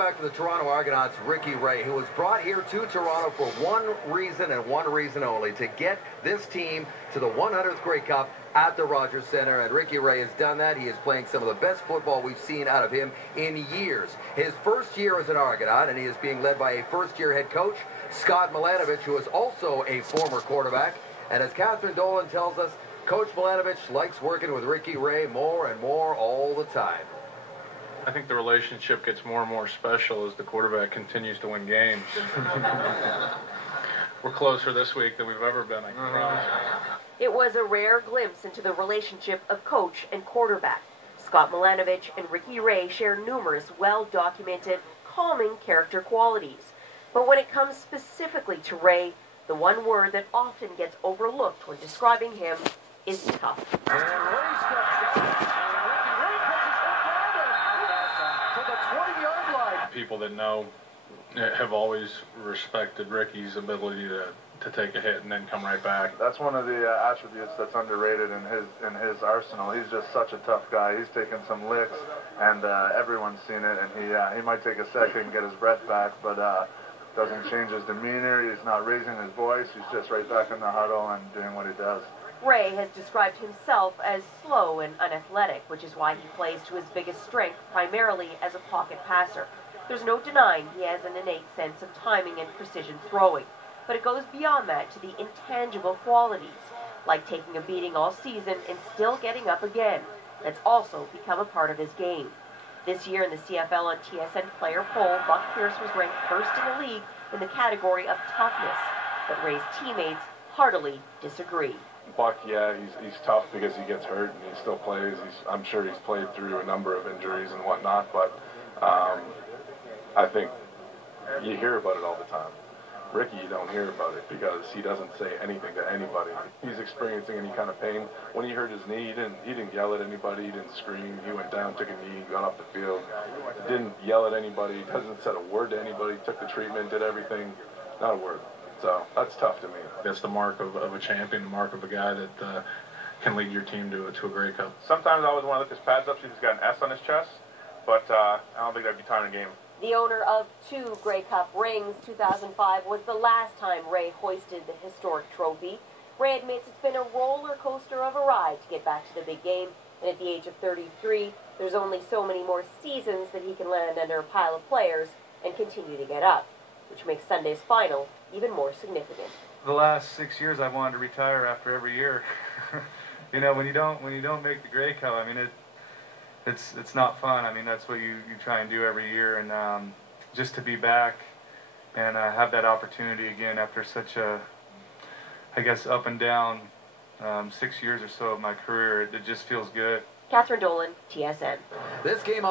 quarterback for the Toronto Argonauts, Ricky Ray, who was brought here to Toronto for one reason and one reason only, to get this team to the 100th Grey Cup at the Rogers Centre, and Ricky Ray has done that. He is playing some of the best football we've seen out of him in years. His first year as an Argonaut, and he is being led by a first-year head coach, Scott Milanovich, who is also a former quarterback. And as Catherine Dolan tells us, Coach Milanovich likes working with Ricky Ray more and more all the time. I think the relationship gets more and more special as the quarterback continues to win games. We're closer this week than we've ever been, I can promise. It was a rare glimpse into the relationship of coach and quarterback. Scott Milanovich and Ricky Ray share numerous well-documented, calming character qualities. But when it comes specifically to Ray, the one word that often gets overlooked when describing him is tough. And Ray steps down, and Ricky Ray puts his foot down to the 20-yard line. People that know have always respected Ricky's ability to take a hit and then come right back. That's one of the attributes that's underrated in his arsenal. He's just such a tough guy. He's taken some licks, and everyone's seen it. And he might take a second and get his breath back, but doesn't change his demeanor. He's not raising his voice. He's just right back in the huddle and doing what he does. Ray has described himself as slow and unathletic, which is why he plays to his biggest strength, primarily as a pocket passer. There's no denying he has an innate sense of timing and precision throwing, but it goes beyond that to the intangible qualities, like taking a beating all season and still getting up again. That's also become a part of his game. This year in the CFL on TSN player poll, Buck Pierce was ranked first in the league in the category of toughness, but Ray's teammates heartily disagree. Buck, yeah, he's tough because he gets hurt and he still plays. I'm sure he's played through a number of injuries and whatnot, but I think you hear about it all the time. Ricky, you don't hear about it because he doesn't say anything to anybody. He's experiencing any kind of pain. When he hurt his knee, he didn't yell at anybody, he didn't scream. He went down, took a knee, got off the field, didn't yell at anybody, hasn't said a word to anybody, took the treatment, did everything, not a word. So that's tough to me. That's the mark of a champion, the mark of a guy that can lead your team to a Grey Cup. Sometimes I always want to look his pads up, see if he's got an S on his chest, but I don't think that'd be time in a game. The owner of 2 Grey Cup rings, 2005 was the last time Ray hoisted the historic trophy. Ray admits it's been a roller coaster of a ride to get back to the big game, and at the age of 33, there's only so many more seasons that he can land under a pile of players and continue to get up, which makes Sunday's final even more significant. The last 6 years I've wanted to retire after every year. You know, when you don't make the Grey Cup, I mean it's not fun. I mean, that's what you try and do every year, and just to be back and have that opportunity again after such a, I guess, up and down 6 years or so of my career, it just feels good. Catherine Dolan, TSN. This game on